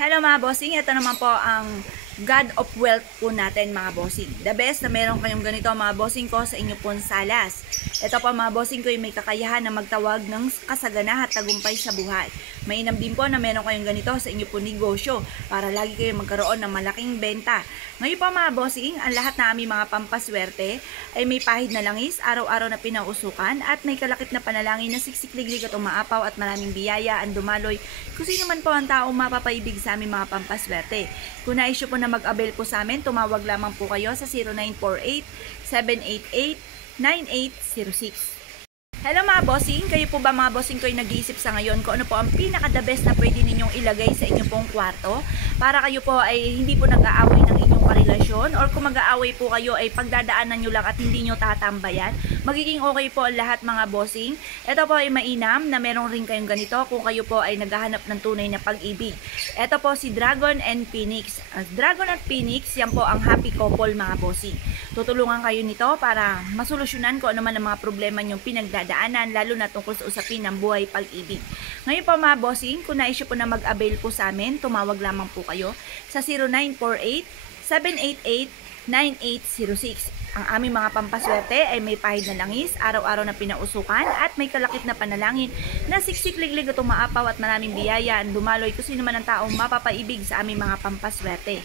Hello mga bossing, ito naman po ang God of Wealth po natin mga bossing. The best na meron kayong ganito mga bossing ko sa inyo pong salas. Ito po mga bossing ko ay may kakayahan na magtawag ng kasagana at tagumpay sa buhay. Mainam din po na meron kayong ganito sa inyo pong negosyo para lagi kayong magkaroon ng malaking benta. Ngayon po mga bossing, ang lahat na aming mga pampaswerte ay may pahid na langis, araw-araw na pinausukan at may kalakip na panalangin na siksikliglig at umaapaw at maraming biyaya ang dumaloy. Kung sino man po ang taong mapapaibig sa aming mga pampaswerte. Kung nais po na mag-avail po sa amin, tumawag lamang po kayo sa 0948-788-9806. Hello mga bossing, kayo po ba mga bossing ko ay nag-iisip sa ngayon kung ano po ang pinaka-the best na pwede ninyong ilagay sa inyong pong kwarto para kayo po ay hindi po nag-aaway ng inyong karelasyon, or kung mag-aaway po kayo ay pagdadaanan nyo lang at hindi nyo tatambayan, magiging okay po ang lahat mga bossing. Ito po ay mainam na meron rin kayong ganito kung kayo po ay naghahanap ng tunay na pag-ibig. Ito po si Dragon and Phoenix. Dragon at Phoenix, yan po ang happy couple mga bossing. Tutulungan kayo nito para masolusyonan kung ano man ang mga problema nyong pinagdadaanan, lalo na tungkol sa usapin ng buhay pag-ibig. Ngayon po mga bossing, kung nais po na mag-avail po sa amin, tumawag lamang po kayo sa 0948-788-9806. Ang aming mga pampaswerte ay may pahid na langis, araw-araw na pinausukan at may kalakip na panalangin na siksikliglig at umaapaw at maraming biyaya ang dumaloy kung sino man ang taong mapapaibig sa aming mga pampaswerte.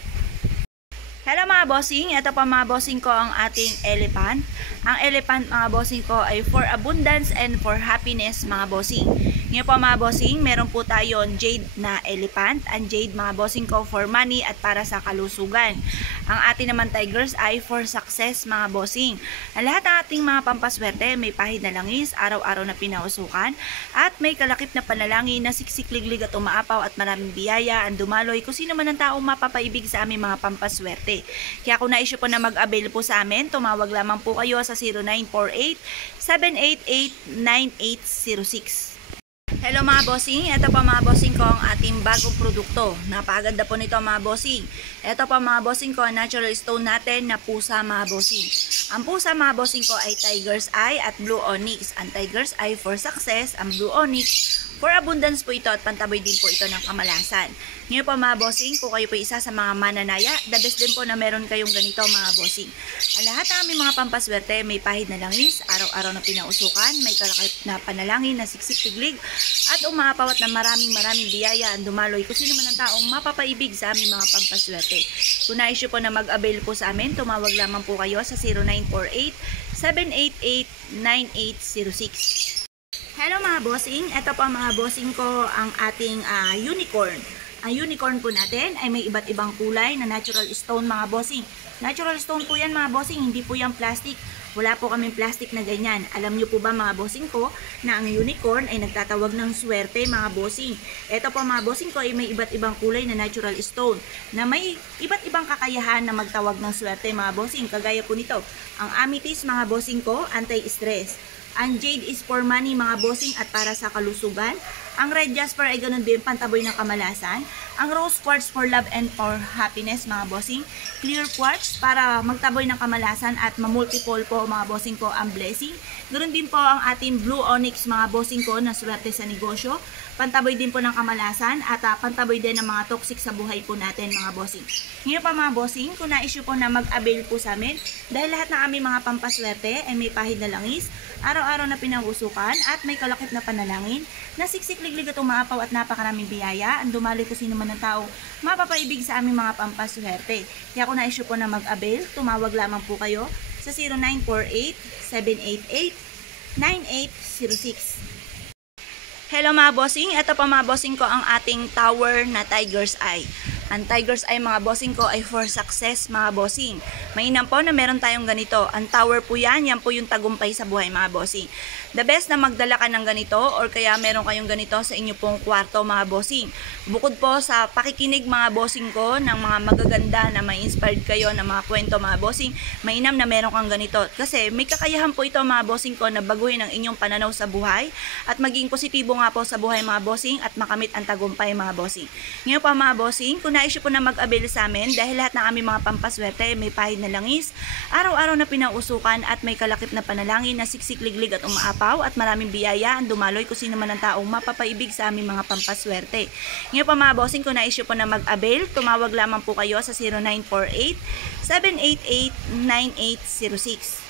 Hello mga bossing, ito pa mga bossing ko ang ating elephant. Ang elephant mga bossing ko ay for abundance and for happiness mga bossing. Ngayon po mga bossing, meron po tayo jade na elephant. Ang jade mga bossing ko for money at para sa kalusugan. Ang ating naman tigers ay for success mga bossing. Ang lahat ng ating mga pampaswerte may pahid na langis, araw-araw na pinausukan at may kalakip na panalangin na siksikliglig at umaapaw at maraming biyaya ang dumaloy kung sino man ang taong mapapaibig sa aming mga pampaswerte. Kaya kung nais po na mag-avail po sa amin, tumawag lamang po kayo sa 0948-788-9806. Hello mga bossing, ito pa mga bossing ko ang ating bagong produkto. Napakaganda po nito mga bossing. Ito pa mga bossing ko ang natural stone natin na pusa mga bossing. Ang pusa mga bossing ko ay tiger's eye at blue onyx. Ang tiger's eye for success, ang blue onyx for abundance po ito at pantaboy din po ito ng kamalasan. Ngayon po mga bossing, kung kayo po isa sa mga mananaya, the best din po na meron kayong ganito mga bossing. Ang lahat ng aming mga pampaswerte may pahid na langis, araw-araw na pinausukan, may kalakip na panalangin na siksikliglig at umaapaw at na maraming biyaya ang dumaloy kung sino man ang taong mapapaibig sa aming mga pampaswerte. Kung nais po na mag-avail po sa amin, tumawag lamang po kayo sa 0948-788-9806. Hello mga bossing, ito po mga bossing ko ang ating unicorn. Ang unicorn po natin ay may iba't ibang kulay na natural stone mga bossing. Natural stone po yan mga bossing, hindi po yan plastic. Wala po kaming plastic na ganyan. Alam nyo po ba mga bossing ko na ang unicorn ay nagtatawag ng swerte mga bossing. Ito po mga bossing ko ay may iba't ibang kulay na natural stone na may iba't ibang kakayahan na magtawag ng swerte mga bossing. Kagaya po nito, ang amethyst mga bossing ko, anti-stress. Ang jade is for money mga bossing at para sa kalusugan. Ang red jasper ay ganun din, pantaboy ng kamalasan. Ang rose quartz for love and for happiness mga bossing. Clear quartz para magtaboy ng kamalasan at mamultiple po mga bossing ko ang blessing. Ganun din po ang ating blue onyx mga bossing ko na swerte sa negosyo. Pantaboy din po ng kamalasan at pantaboy din ng mga toxic sa buhay po natin mga bossing. Ngayon pa mga bossing, kung na-issue po na mag-avail po sa amin, dahil lahat ng aming mga pampaswerte ay may pahid na langis, araw-araw na pinangusukan at may kalakip na panalangin na siksikliglig at umaapaw at napakaraming biyaya ang dumaloy kung sino man ang tao mapapaibig sa aming mga pampaswerte. Kaya kung na-issue po na mag-avail, tumawag lamang po kayo sa 0948-788-9806. Hello mga bossing, ito pa mga bossing ko ang ating tower na tiger's eye. Ang tiger's eye mga bossing ko ay for success mga bossing. Mainam po na meron tayong ganito. Ang tower po yan po yung tagumpay sa buhay mga bossing. The best na magdala ka ng ganito or kaya meron kayong ganito sa inyo pong kwarto mga bossing. Bukod po sa pakikinig mga bossing ko ng mga magaganda na may inspired kayo ng mga kwento mga bossing, mainam na meron kang ganito. Kasi may kakayahan po ito mga bossing ko na baguhin ang inyong pananaw sa buhay at maging positibo nga po sa buhay mga bossing at makamit ang tagumpay mga bossing. Ngayon pa mga bossing, kung nais po na mag-avail sa amin dahil lahat ng aming mga pampaswerte may pahid na langis, araw-araw na pinausukan at may kalakip na panalangin na siksikliglig at umaapaw ampaw at maraming biyaya ang dumaloy kung sino man ang taong mapapaibig sa aming mga pampaswerte. Ngayon po mga bossing, kung na-issue po na mag-avail, tumawag lamang po kayo sa 0948 788 9806.